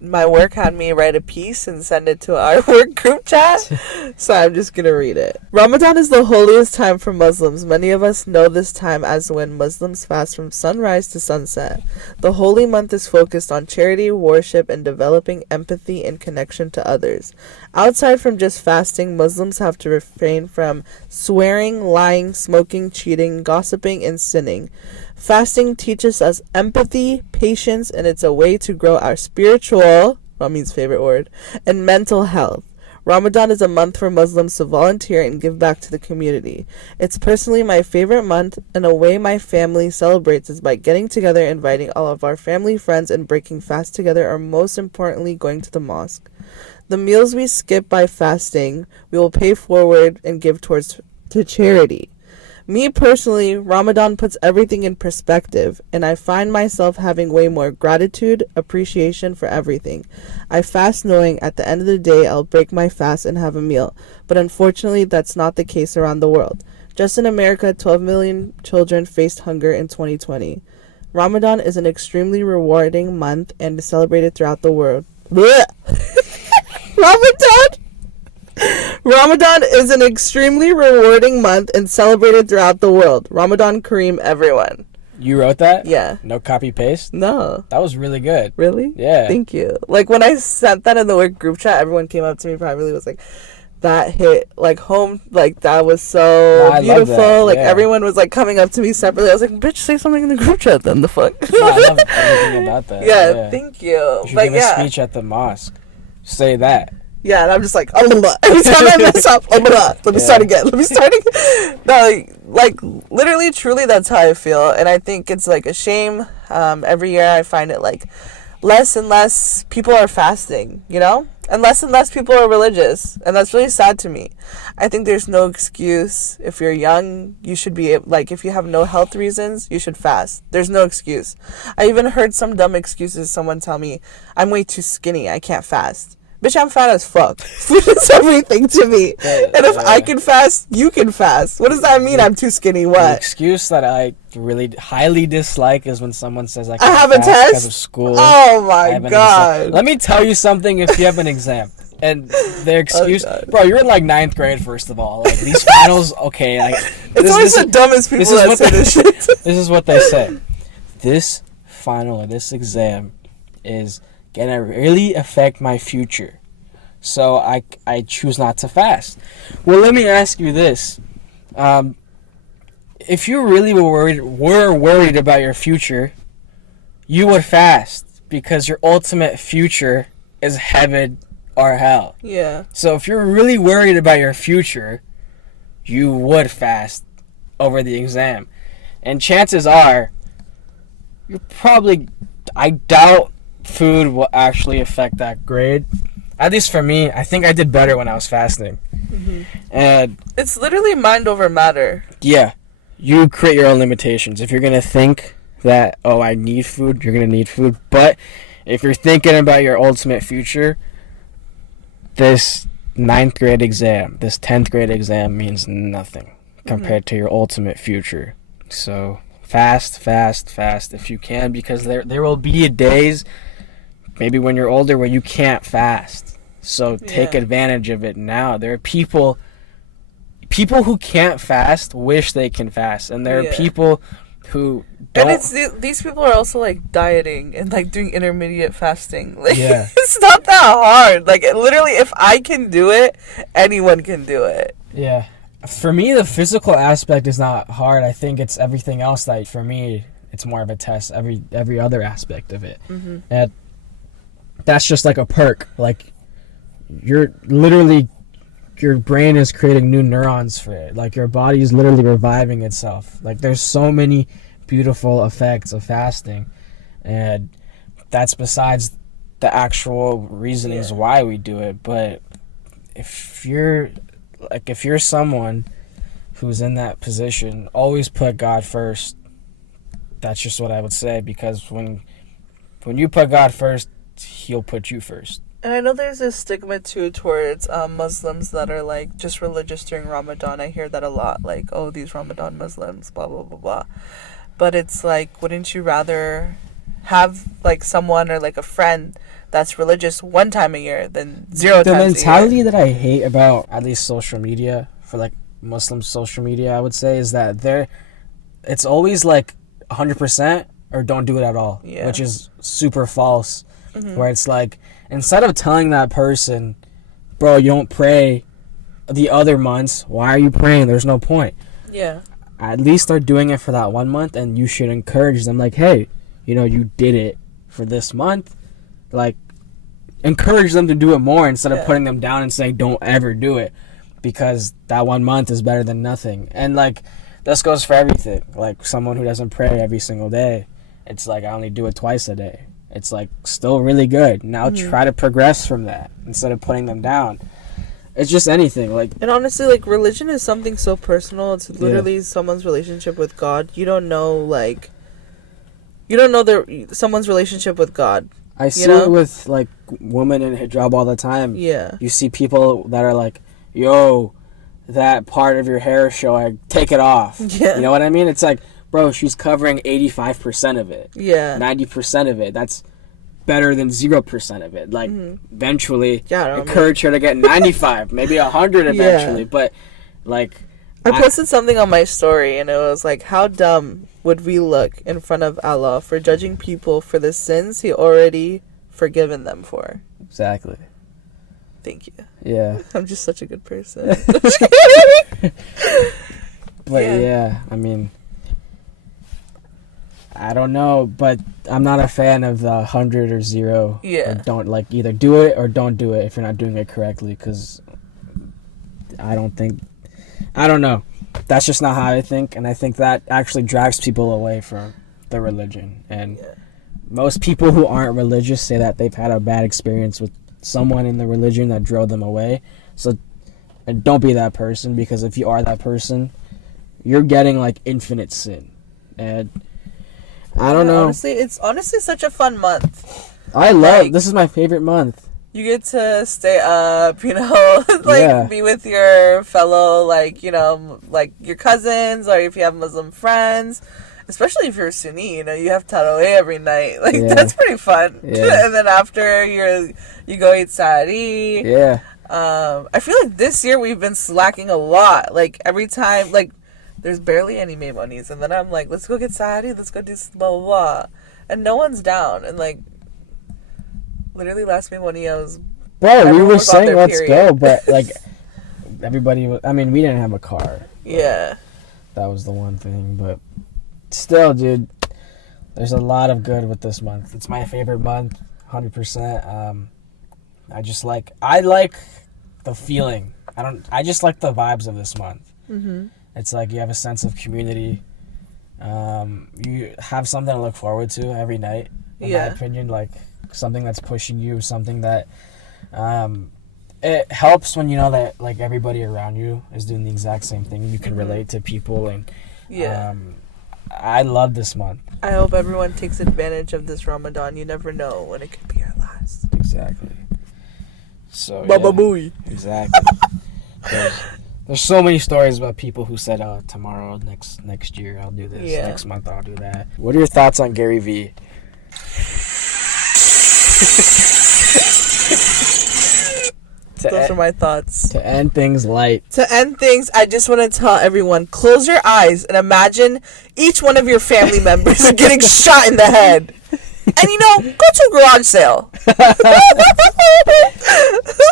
My work had me write a piece and send it to our work group chat, so I'm just gonna read it. Ramadan is the holiest time for Muslims. Many of us know this time as when Muslims fast from sunrise to sunset. The holy month is focused on charity, worship, and developing empathy and connection to others. Outside from just fasting, Muslims have to refrain from swearing, lying, smoking, cheating, gossiping, and sinning. Fasting teaches us empathy, patience, and it's a way to grow our spiritual, Rami's favorite word, and mental health. Ramadan is a month for Muslims to volunteer and give back to the community. It's personally my favorite month, and a way my family celebrates is by getting together, inviting all of our family, friends, and breaking fast together, or most importantly, going to the mosque. The meals we skip by fasting, we will pay forward and give to charity. Me personally, Ramadan puts everything in perspective, and I find myself having way more gratitude, appreciation for everything. I fast knowing at the end of the day I'll break my fast and have a meal, but unfortunately that's not the case around the world. Just in America, 12 million children faced hunger in 2020. Ramadan is an extremely rewarding month and is celebrated throughout the world. Ramadan is an extremely rewarding month and celebrated throughout the world. Ramadan Kareem, everyone. You wrote that? Yeah. No copy paste? No. That was really good. Really? Yeah. Thank you. Like when I sent that in the work group chat, everyone came up to me privately was like, that hit like home, like that was so beautiful. Like everyone was like coming up to me separately. I was like, bitch, say something in the group chat then. The fuck. No, I love everything about that. Yeah, thank you. You should give a speech at the mosque. Say that. Yeah, and I'm just like, Allah. Every time I mess up, Allah. Let me start again. No, like literally, truly, that's how I feel. And I think it's like a shame Every year I find it like less and less people are fasting, you know? And less people are religious. And that's really sad to me. I think there's no excuse. If you're young, you should be, like, if you have no health reasons, you should fast. There's no excuse. I even heard some dumb excuses. Someone tell me, I'm way too skinny, I can't fast. Bitch, I'm fat as fuck. Food is everything to me. And if I can fast, you can fast. What does that mean? I'm too skinny. The What? excuse that I really highly dislike is when someone says I I have a can't fast because test? of school. Oh I my have an exam. god. Let me tell you something. If you have an exam and their excuse, God. bro, you're in like 9th grade. First of all, like these finals, okay, like It's always the dumbest people this is that what say this shit. this is what they say. This final or this exam is gonna really affect my future, so I choose not to fast. Well, let me ask you this: if you really were worried about your future, you would fast because your ultimate future is heaven or hell. Yeah. So if you're really worried about your future, you would fast over the exam. And chances are, I doubt food will actually affect that grade. At least for me, I think I did better when I was fasting. Mm-hmm. And It's literally mind over matter. yeah, you create your own limitations. If you're going to think that, oh, I need food, you're going to need food. But if you're thinking about your ultimate future, this 9th grade exam, this 10th grade exam means nothing compared to your ultimate future. So fast if you can, because there will be days, maybe when you're older, where you can't fast. So take advantage of it now. There are people who can't fast wish they can fast, and there are people who don't. And it's these people are also like dieting and like doing intermediate fasting. Like it's not that hard. Like literally, if I can do it, anyone can do it. Yeah. For me, the physical aspect is not hard. I think it's everything else that, for me, it's more of a test. Every other aspect of it, and that's just like a perk. Like you're literally, your brain is creating new neurons for it. Like your body is literally reviving itself. Like there's so many beautiful effects of fasting, and that's besides the actual reasonings why we do it. But if you're someone who's in that position, always put God first. That's just what I would say, because when you put God first, He'll put you first. And I know there's a stigma too towards Muslims that are like just religious during Ramadan. I hear that a lot, like, oh, these Ramadan Muslims, blah blah blah blah. But it's like, wouldn't you rather have like someone or like a friend that's religious one time a year than zero times a year? The mentality that I hate about at least social media, for like Muslim social media, I would say, is that it's always like 100% or don't do it at all, which is super false. Where it's like, instead of telling that person, bro, you don't pray the other months, why are you praying? There's no point. Yeah. At least they're doing it for that 1 month, and you should encourage them, like, hey, you did it for this month. Like, encourage them to do it more instead of putting them down and saying don't ever do it, because that 1 month is better than nothing. And like, this goes for everything. Like someone who doesn't pray every single day, it's like, I only do it twice a day. It's like still really good. Now try to progress from that instead of putting them down. It's just anything. Like, and honestly, like, religion is something so personal. It's literally someone's relationship with God. You don't know, like, someone's relationship with God. I see it with like women in hijab all the time. Yeah. You see people that are like, yo, that part of your hair showing, take it off. Yeah. You know what I mean? It's like, bro, she's covering 85% of it. Yeah. 90% of it. That's better than 0% of it. Like, eventually, encourage her to get 95, maybe 100 eventually. But, like, I posted something on my story, and it was like, how dumb would we look in front of Allah for judging people for the sins He already forgiven them for? Exactly. Thank you. Yeah. I'm just such a good person. But yeah, I mean, I don't know, but I'm not a fan of the 100 or 0. Yeah. Or don't, like, either do it or don't do it if you're not doing it correctly, because I don't know. That's just not how I think, and I think that actually drives people away from the religion. And Yeah. most people who aren't religious say that they've had a bad experience with someone in the religion that drove them away. So, and don't be that person, because if you are that person, you're getting like infinite sin. And I don't know. Honestly, it's such a fun month. I love, this is my favorite month. You get to stay up, be with your fellow, like your cousins, or if you have Muslim friends. Especially if you're Sunni, you have tarawih every night. That's pretty fun. Yeah. And then after you go eat sari. Yeah. I feel like this year we've been slacking a lot. Like every time, there's barely any monies, and then I'm like, let's go get sari, let's go do blah blah blah, and no one's down. And literally last money I was. Bro, we were saying let's go, but everybody was. I mean, we didn't have a car. Yeah. That was the one thing, but. Still, dude, there's a lot of good with this month. It's my favorite month, 100%. I like the feeling. I just like the vibes of this month. Mm-hmm. It's like you have a sense of community. You have something to look forward to every night, in my opinion, like something that's pushing you, something that it helps when you know that everybody around you is doing the exact same thing. You can relate to people, and I love this month. I hope everyone takes advantage of this Ramadan. You never know when it could be our last. Exactly. So Baba Booey. Exactly. There's so many stories about people who said, tomorrow, next year, I'll do this. Yeah. Next month, I'll do that. What are your thoughts on Gary Vee? Those are my thoughts. To end things light. To end things, I just want to tell everyone, close your eyes and imagine each one of your family members getting shot in the head. And go to a garage sale.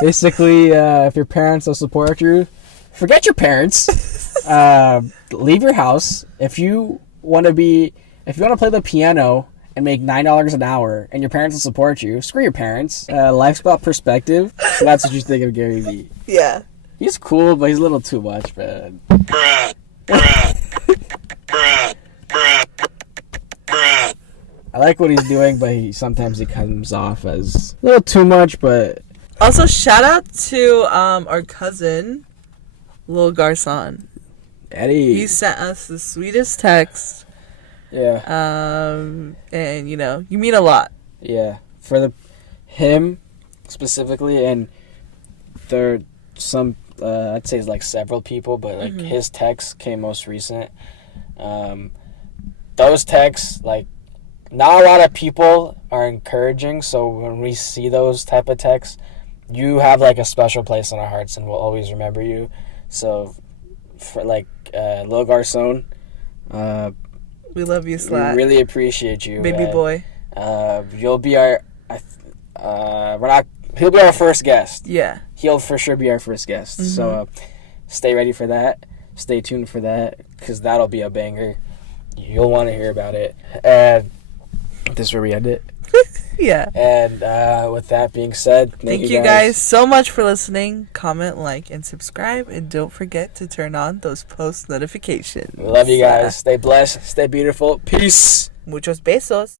Basically, if your parents will support you, forget your parents. Leave your house. If you want to play the piano and make $9 an hour, and your parents will support you, screw your parents. Life's about perspective. So that's what you think of Gary Vee. Yeah. He's cool, but he's a little too much, man. Bruh. Bruh. Bruh. Bruh. Bruh. I like what he's doing, but sometimes he comes off as a little too much, but... Also, shout out to our cousin, Lil Garcon. Eddie. He sent us the sweetest text. Yeah. And you mean a lot. Yeah. For him specifically, and there are some, I'd say several people, but his text came most recent. Those texts, not a lot of people are encouraging, so when we see those type of texts, you have a special place in our hearts, and we'll always remember you. So for Lil Garcon, we love you, Slat. We really appreciate you, baby boy. You'll be our he'll be our first guest. Yeah, he'll for sure be our first guest. So stay ready for that, stay tuned for that, because that'll be a banger. You'll want to hear about it. And this is where we end it. Yeah. And with that being said, thank you guys so much for listening. Comment, like, and subscribe, and don't forget to turn on those post notifications. We love you guys. Stay blessed, stay beautiful. Peace. Muchos besos.